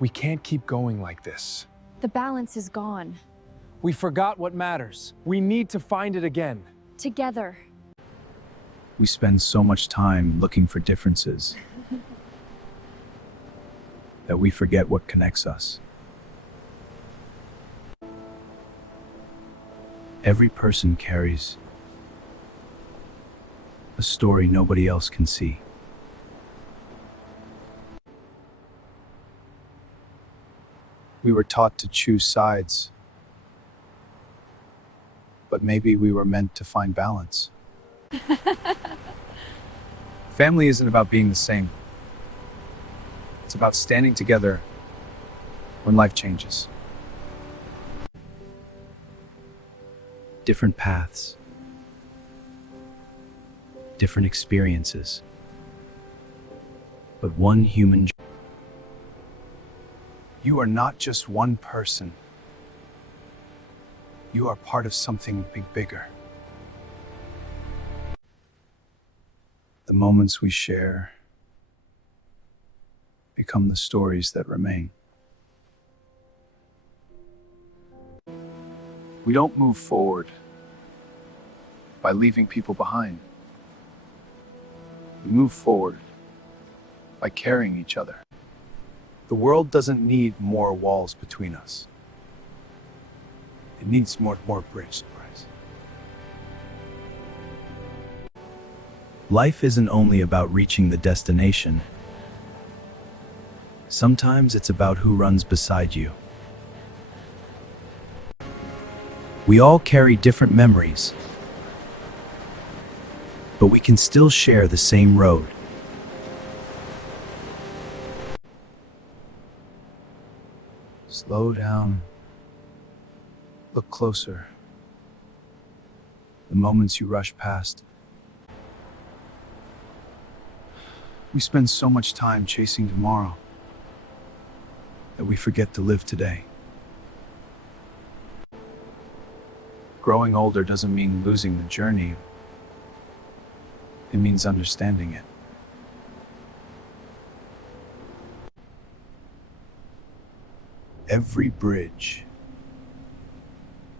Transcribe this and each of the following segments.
We can't keep going like this. The balance is gone. We forgot what matters. We need to find it again. Together. We spend so much time looking for differences that we forget what connects us. Every person carries a story nobody else can see. We were taught to choose sides, but maybe we were meant to find balance. Family isn't about being the same. It's about standing together when life changes. Different paths, different experiences, but one human journey. You are not just one person. You are part of something bigger. The moments we share become the stories that remain. We don't move forward by leaving people behind. We move forward by carrying each other. The world doesn't need more walls between us. It needs more bridges. Life isn't only about reaching the destination. Sometimes it's about who runs beside you. We all carry different memories, but we can still share the same road. Slow down. Look closer. The moments you rush past. We spend so much time chasing tomorrow that we forget to live today. Growing older doesn't mean losing the journey. It means understanding it. Every bridge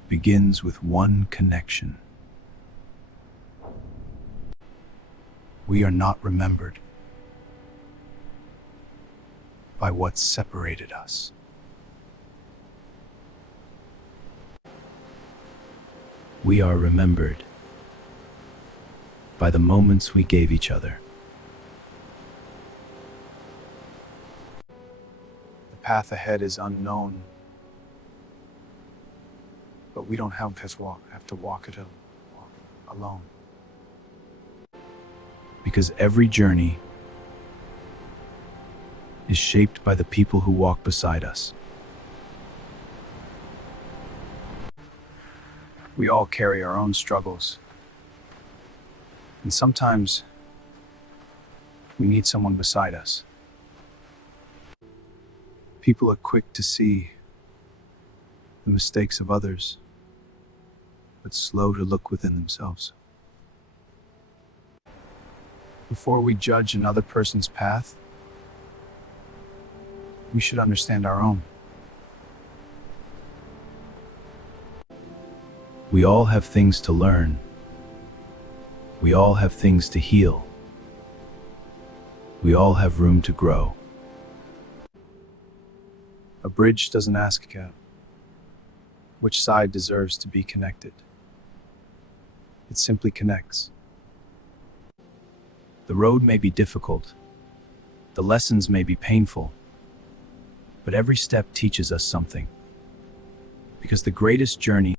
begins with one connection. We are not remembered by what separated us. We are remembered by the moments we gave each other. The path ahead is unknown, but we don't have to walk it alone. Because every journey is shaped by the people who walk beside us. We all carry our own struggles, and sometimes we need someone beside us. People are quick to see the mistakes of others, but slow to look within themselves. Before we judge another person's path, we should understand our own. We all have things to learn. We all have things to heal. We all have room to grow. A bridge doesn't ask which side deserves to be connected. It simply connects. The road may be difficult. The lessons may be painful. But every step teaches us something. Because the greatest journey